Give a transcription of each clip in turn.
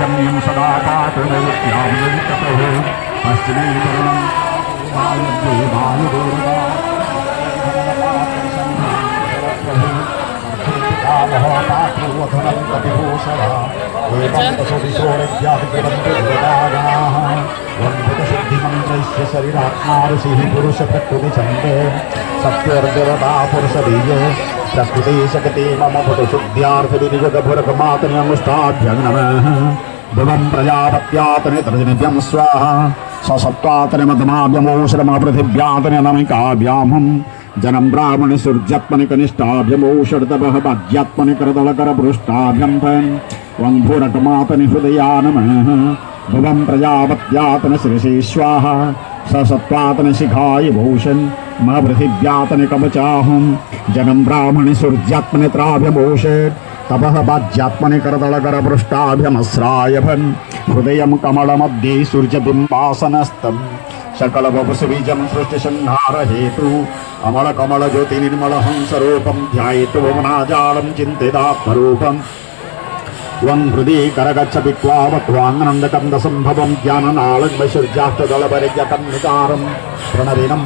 पर्जन्यं सदा पातु नैत्यां ततः पश्चिमीकरणं वायुदेवायुदेवता महोपात्रोऽधुनन्तविभूषणः एवं वसुविशोरव्याधिकृतन्तुर्गदागणाः वन्दितसिद्धिमन्त्रैश्च शरीरात्मा ऋषिः पुरुषप्रकृतिछन्दे सत्योर्देवता पुरुषबीजे प्रकृति शक्ति मम भुतशुद्ध्यार्थविनियोगभुरकमातन्यमुष्टाभ्यं नमः भुवं प्रजापत्यातनेतरजनिभ्यं स्वाहा ससत्त्वातनमतमाभ्यमोषरमपृथिव्यातनमिकाभ्याहं जनं ब्राह्मणि सूर्यात्मनि कनिष्ठाभ्यमोषर्तवः पाद्यात्मनि करतलकरपृष्ठाभ्यं वं भूरकमातनि हृदया नमः भुवं प्रजापत्यातन शिरसि स्वाहा ससत्त्वातन शिखाय भूषन् महपृथिव्यातनि कवचाहं जनं ब्राह्मणि सूर्यात्मनि त्राभ्यमोषेत् तपः बाज्यात्मनि करतलकरपृष्ठाभ्यमस्रायभन् हृदयं कमलमध्ये सूर्यबिम्बासनस्थं सकलवपुषबीजं सृष्टिसंहारहेतु अमलकमलज्योतिनिर्मलहंसरूपं ध्यायेतु भुवनाजालं चिन्तितात्मरूपं वं हृदि करगच्छपित्वावत्वाङ्गनन्दकन्दसम्भवं ज्ञाननाळग्मशुर्जाष्टदलपरिज्ञकन्निकारं प्रणविनं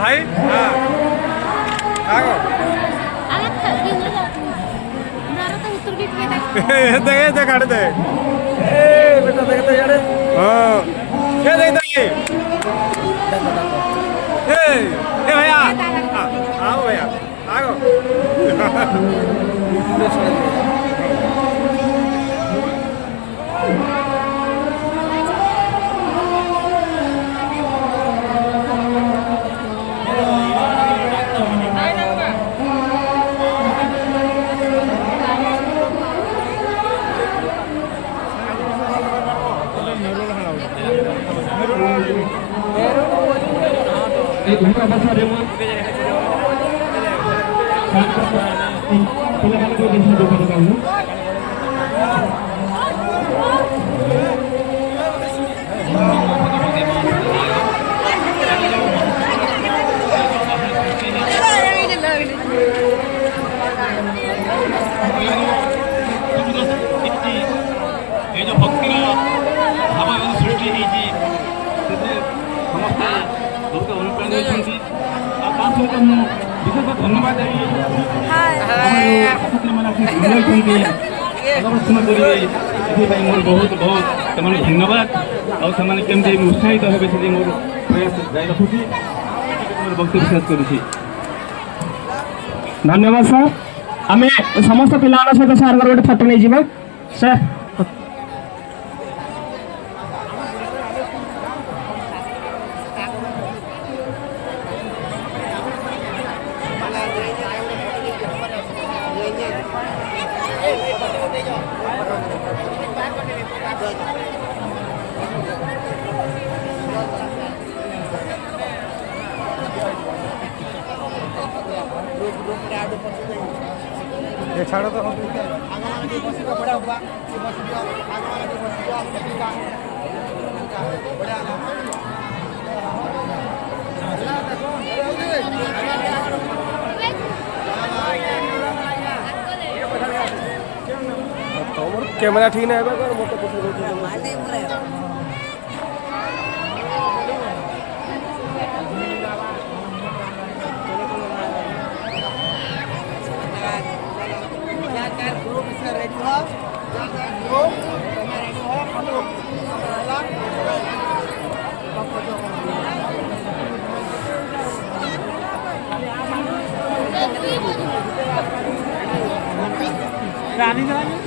भाई हाँ आगो ये काट दे बेटा देख तो यार हाँ ये देख तो ये भैया आओ भैया आगो এই ঘোড়া বসা যেমন ପିଲାମାନଙ୍କୁ ଜିନିଷ ଯୋଗାଇ ପାରୁନୁ ये जो भक्ति भाव सृष्टि होती समस्ते बहुत अनुप्राणित होती सहित विशेष धन्यवाद प्रदर्शन करेंगे ये मोर बहुत बहुत से धन्यवाद और केमती उत्साहित हे से मोर प्रयास जारी रखुची मोर वक्तव्य शेष करुची धन्यवाद सर आम समस्त पिला सहित सार गोटे फटो नहीं जावा सर ये छाड़ो तो कैमरा ठीक नहीं है रानी